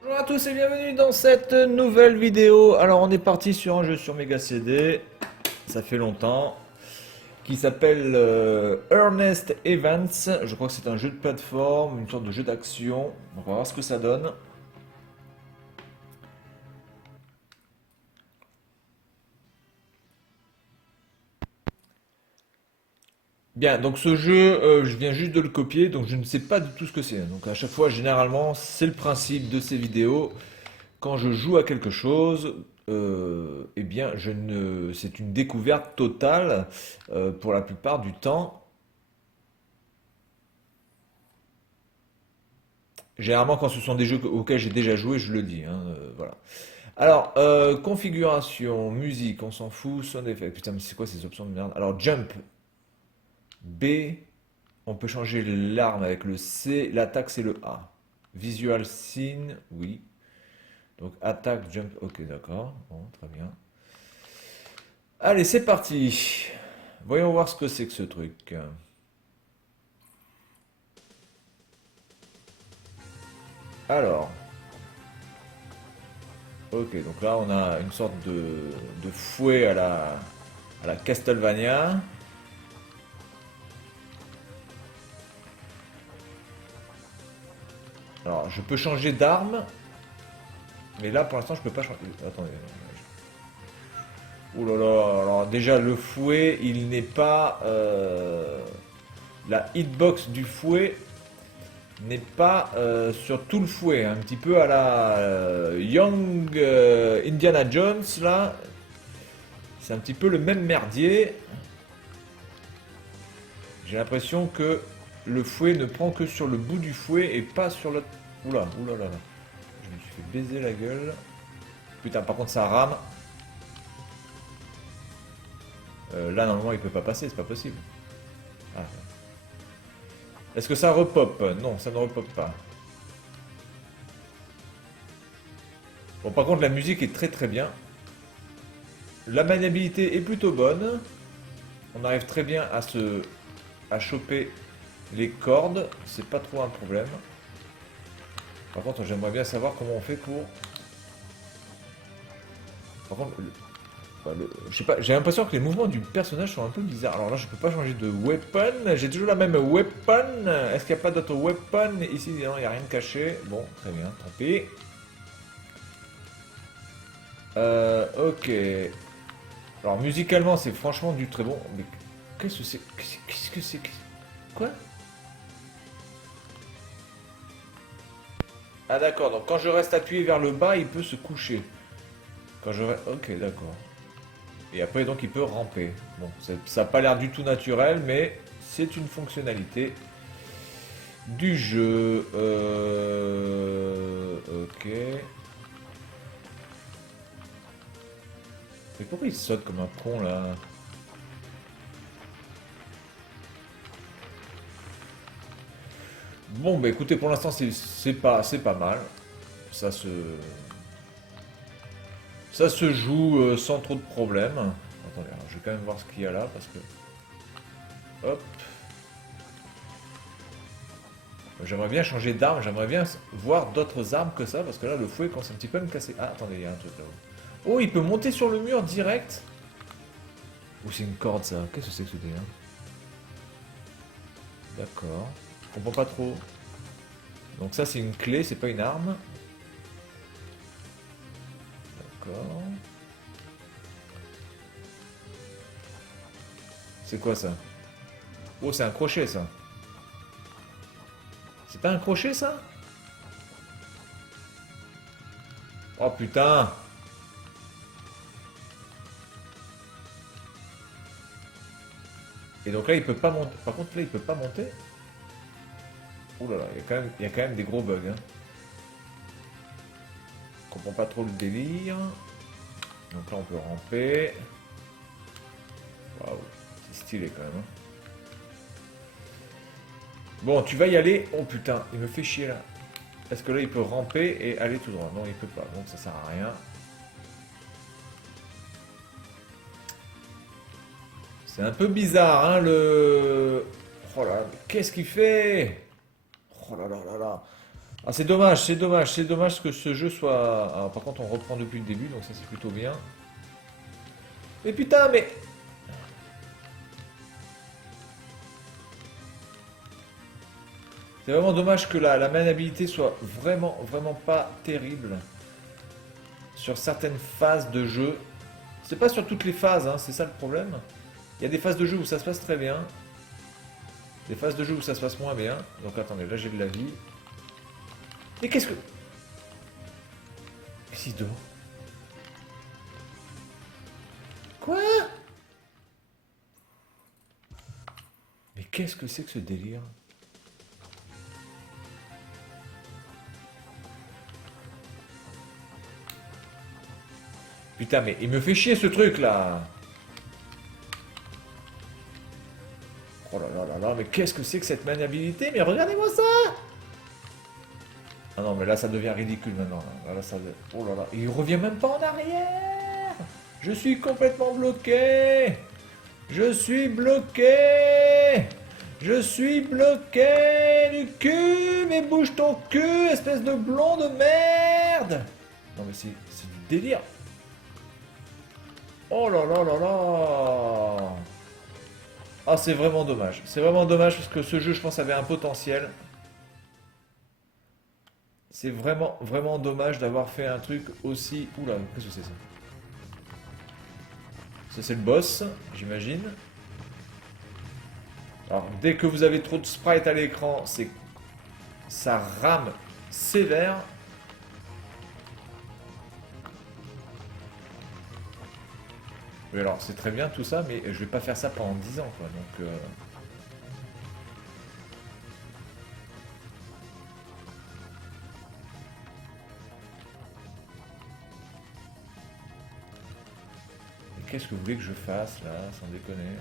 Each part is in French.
Bonjour à tous et bienvenue dans cette nouvelle vidéo. Alors on est parti sur un jeu sur Mega CD, ça fait longtemps, qui s'appelle Ernest Evans. Je crois que c'est un jeu de plateforme, une sorte de jeu d'action. On va voir ce que ça donne. Bien, donc ce jeu, je viens juste de le copier, donc je ne sais pas du tout ce que c'est. Donc à chaque fois, généralement, c'est le principe de ces vidéos. Quand je joue à quelque chose, eh bien, c'est une découverte totale pour la plupart du temps. Généralement, quand ce sont des jeux auxquels j'ai déjà joué, je le dis, hein, voilà. Alors, configuration, musique, on s'en fout, sound effect. Putain, mais c'est quoi ces options de merde? Alors, jump, B, on peut changer l'arme avec le C, l'attaque c'est le A. Visual scene, oui. Donc, attaque, jump, ok, d'accord. Bon, très bien. Allez, c'est parti. Voyons voir ce que c'est que ce truc. Alors, ok, donc là on a une sorte de fouet à la Castlevania. Alors, je peux changer d'arme, mais là pour l'instant je peux pas changer. Attendez. Ouh là là, alors déjà le fouet, il n'est pas. La hitbox du fouet n'est pas sur tout le fouet, un petit peu à la Young Indiana Jones là. C'est un petit peu le même merdier. J'ai l'impression que le fouet ne prend que sur le bout du fouet et pas sur l'autre. Oula, oula là là. Je me suis fait baiser la gueule. Putain, par contre ça rame. Là normalement il peut pas passer, c'est pas possible. Ah. Est-ce que ça repop? Non, ça ne repop pas. Bon, par contre la musique est très très bien. La maniabilité est plutôt bonne. On arrive très bien à choper les cordes. C'est pas trop un problème. Par contre, j'aimerais bien savoir comment on fait pour. Par contre, je sais pas, j'ai l'impression que les mouvements du personnage sont un peu bizarres. Alors là, je peux pas changer de weapon. J'ai toujours la même weapon. Est-ce qu'il n'y a pas d'autre weapon ici? Non, il n'y a rien de caché. Bon, très bien, tant pis. Ok. Alors musicalement, c'est franchement du très bon. Mais qu'est-ce que c'est? Qu'est-ce que c'est? Quoi? Ah d'accord, donc quand je reste appuyé vers le bas, il peut se coucher. Quand je reste... Ok, d'accord. Et après, donc, il peut ramper. Bon, ça n'a pas l'air du tout naturel, mais c'est une fonctionnalité du jeu. Ok. Mais pourquoi il saute comme un con, là? Bon, bah écoutez, pour l'instant, c'est pas mal. Ça se, ça se joue sans trop de problèmes. Attendez, alors, je vais quand même voir ce qu'il y a là, parce que... Hop. J'aimerais bien changer d'arme, j'aimerais bien voir d'autres armes que ça, parce que là, le fouet commence un petit peu à me casser. Ah, attendez, il y a un truc là-haut. Oh, il peut monter sur le mur direct. Ou c'est une corde, ça? Qu'est-ce que c'est que ce délire? D'accord. Je comprends pas trop. Donc ça, c'est une clé, c'est pas une arme. D'accord. C'est quoi ça? Oh, c'est un crochet, ça. C'est pas un crochet, ça? Oh, putain. Et donc là, il peut pas monter. Par contre, là, il peut pas monter. Ouh là là, il y a quand même des gros bugs, hein. Je comprends pas trop le délire. Donc là, on peut ramper. Waouh, c'est stylé quand même, hein. Bon, tu vas y aller. Oh putain, il me fait chier là. Est-ce que là, il peut ramper et aller tout droit? Non, il peut pas, donc ça sert à rien. C'est un peu bizarre, hein, le... Oh là là, mais qu'est-ce qu'il fait? Oh là là là là. Ah, c'est dommage, c'est dommage, c'est dommage que ce jeu soit... Alors, par contre, on reprend depuis le début, donc ça c'est plutôt bien. Mais putain, mais... C'est vraiment dommage que la maniabilité soit vraiment pas terrible sur certaines phases de jeu. C'est pas sur toutes les phases, hein, c'est ça le problème. Il y a des phases de jeu où ça se passe très bien, des phases de jeu où ça se passe moins bien. Donc attendez, là j'ai de la vie. Mais qu'est-ce que... Sido. Quoi? Mais qu'est-ce que c'est que ce délire? Putain, mais il me fait chier ce truc là. Oh là là là là, mais qu'est-ce que c'est que cette maniabilité? Mais regardez-moi ça! Ah non, mais là ça devient ridicule maintenant. Là, ça... Oh là là, il revient même pas en arrière! Je suis complètement bloqué! Je suis bloqué! Je suis bloqué du cul! Mais bouge ton cul, espèce de blond de merde! Non mais c'est du délire! Oh là là là là! Ah, c'est vraiment dommage. C'est vraiment dommage parce que ce jeu, je pense, avait un potentiel. C'est vraiment dommage d'avoir fait un truc aussi... Oula, qu'est-ce que c'est ça? Ça, c'est le boss, j'imagine. Alors, dès que vous avez trop de sprites à l'écran, c'est... ça rame sévère. Oui, alors, c'est très bien tout ça, mais je vais pas faire ça pendant 10 ans, quoi. Donc... Qu'est-ce que vous voulez que je fasse, là, sans déconner?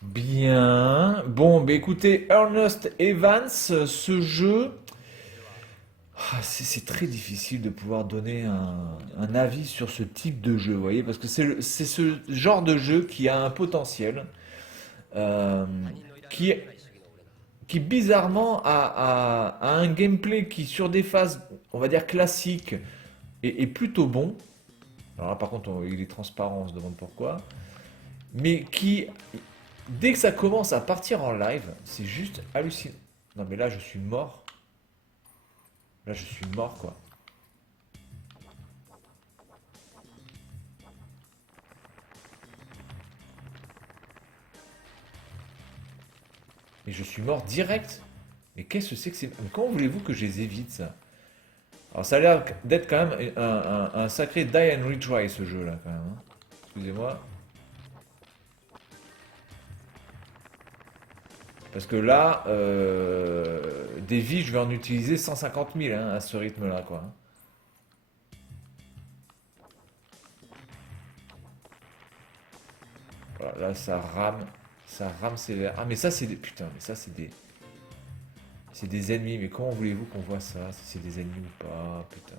Bien. Bon, bah écoutez, Ernest Evans, ce jeu, c'est très difficile de pouvoir donner un avis sur ce type de jeu, vous voyez, parce que c'est ce genre de jeu qui a un potentiel, euh, qui, qui bizarrement a un gameplay qui, sur des phases, on va dire classiques, est plutôt bon. Alors là, par contre, il est transparent, on se demande pourquoi. Mais qui, dès que ça commence à partir en live, c'est juste hallucinant. Non mais là je suis mort. Là je suis mort quoi. Et je suis mort direct. Mais qu'est-ce que c'est que c'est... Mais comment voulez-vous que je les évite ça? Alors ça a l'air d'être quand même un sacré die and retry ce jeu là quand même, hein. Excusez-moi. Parce que là, des vies je vais en utiliser 150 000 hein, à ce rythme là quoi. Voilà, là ça rame. Ça rame sévère. Ah mais ça c'est des... Putain mais ça c'est des... C'est des ennemis, mais comment voulez-vous qu'on voit ça? Si c'est des ennemis ou pas, putain.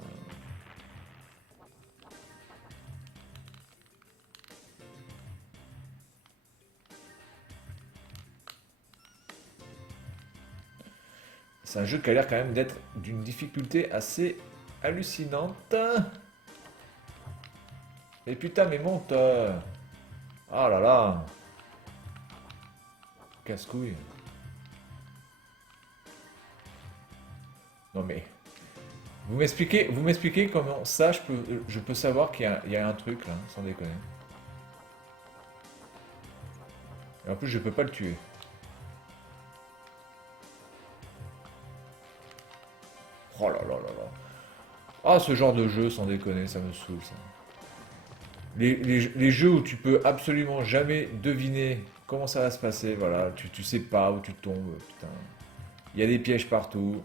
C'est un jeu qui a l'air quand même d'être d'une difficulté assez hallucinante. Mais putain, mais monte. Ah là là. Casse-couille. Non mais. Vous m'expliquez comment ça je peux savoir il y a un truc là, sans déconner. Et en plus, je peux pas le tuer. Oh là là là là. Ah, ce genre de jeu, sans déconner, ça me saoule ça. Les jeux où tu peux absolument jamais deviner comment ça va se passer, voilà, tu sais pas où tu tombes, putain. Il y a des pièges partout.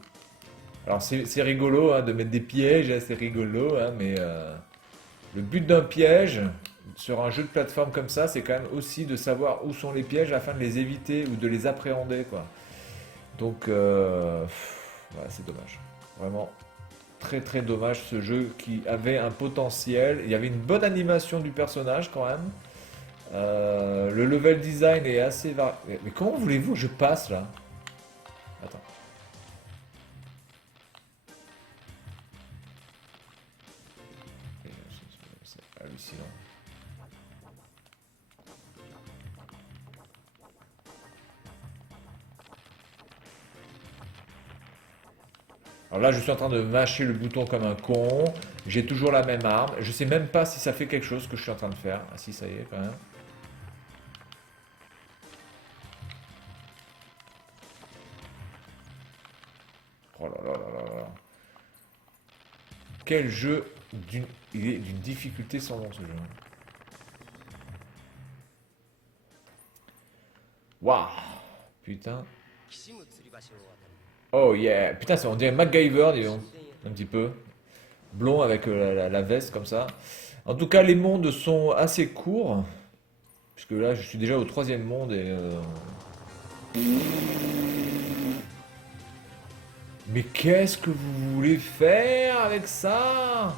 Alors c'est rigolo hein, de mettre des pièges, hein, c'est rigolo, hein, mais le but d'un piège sur un jeu de plateforme comme ça, c'est quand même aussi de savoir où sont les pièges afin de les éviter ou de les appréhender, quoi. Donc, voilà, c'est dommage. Vraiment, très très dommage ce jeu qui avait un potentiel. Il y avait une bonne animation du personnage quand même. Le level design est assez varié. Mais comment voulez-vous que je passe là? Attends. C'est hallucinant. Alors là, je suis en train de mâcher le bouton comme un con. J'ai toujours la même arme. Je sais même pas si ça fait quelque chose que je suis en train de faire. Ah si, ça y est quand même. Oh là là là là là. Quel jeu il est d'une difficulté sans nom ce jeu. Waouh! Putain. Oh yeah! Putain, on dirait MacGyver, dis donc. Un petit peu. Blond avec la veste comme ça. En tout cas, les mondes sont assez courts. Puisque là, je suis déjà au troisième monde et... Mais qu'est-ce que vous voulez faire avec ça?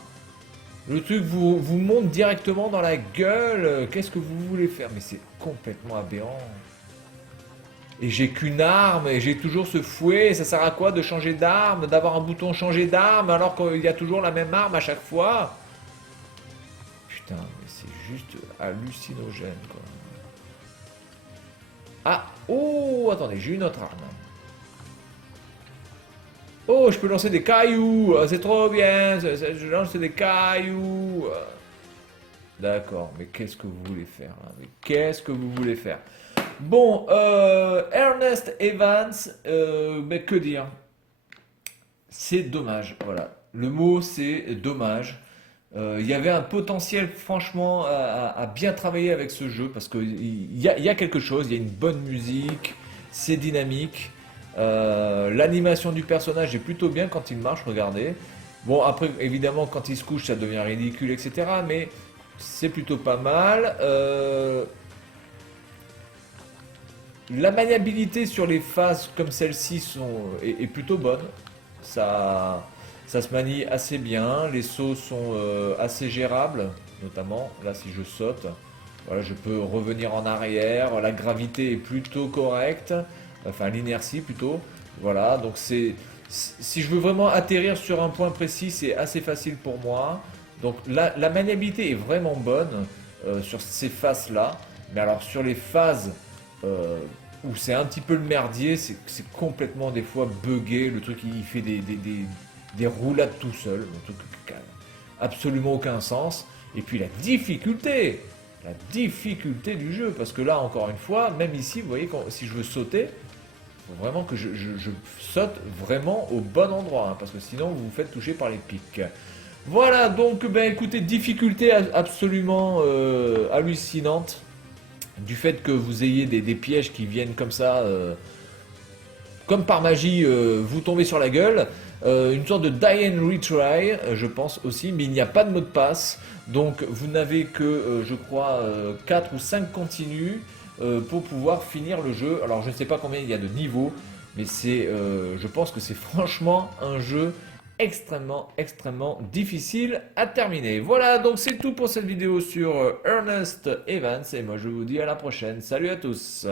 Le truc vous monte directement dans la gueule. Qu'est-ce que vous voulez faire? Mais c'est complètement aberrant. Et j'ai qu'une arme et j'ai toujours ce fouet. Ça sert à quoi de changer d'arme, d'avoir un bouton changer d'arme alors qu'il y a toujours la même arme à chaque fois? Putain, mais c'est juste hallucinogène quoi. Ah, oh, attendez, j'ai une autre arme. Oh, je peux lancer des cailloux. C'est trop bien. Je lance des cailloux. D'accord, mais qu'est-ce que vous voulez faire là? Mais qu'est-ce que vous voulez faire? Bon, Ernest Evans, mais que dire? C'est dommage, voilà. Le mot c'est dommage. Il y avait un potentiel franchement à bien travailler avec ce jeu parce qu'il y a quelque chose, il y a une bonne musique, c'est dynamique. L'animation du personnage est plutôt bien quand il marche, regardez. Bon, après, évidemment, quand il se couche, ça devient ridicule, etc. Mais c'est plutôt pas mal. La maniabilité sur les phases comme celle-ci est plutôt bonne. Ça, ça se manie assez bien. Les sauts sont assez gérables, notamment là si je saute. Voilà, je peux revenir en arrière. La gravité est plutôt correcte. Enfin, l'inertie plutôt. Voilà, donc si je veux vraiment atterrir sur un point précis, c'est assez facile pour moi. Donc la maniabilité est vraiment bonne sur ces phases-là. Mais alors sur les phases euh, où c'est un petit peu le merdier, c'est complètement des fois buggé, le truc il fait des roulades tout seul, un truc qui n'a absolument aucun sens. Et puis la difficulté du jeu, parce que là encore une fois, même ici, vous voyez, si je veux sauter, il faut vraiment que je saute vraiment au bon endroit, hein, parce que sinon vous vous faites toucher par les pics. Voilà, donc ben écoutez, difficulté absolument hallucinante du fait que vous ayez des pièges qui viennent comme ça, comme par magie, vous tombez sur la gueule. Une sorte de die and retry, je pense aussi, mais il n'y a pas de mot de passe. Donc vous n'avez que, je crois, 4 ou 5 continues pour pouvoir finir le jeu. Alors je ne sais pas combien il y a de niveaux, mais je pense que c'est franchement un jeu extrêmement difficile à terminer. Voilà, donc c'est tout pour cette vidéo sur Ernest Evans et moi je vous dis à la prochaine. Salut à tous.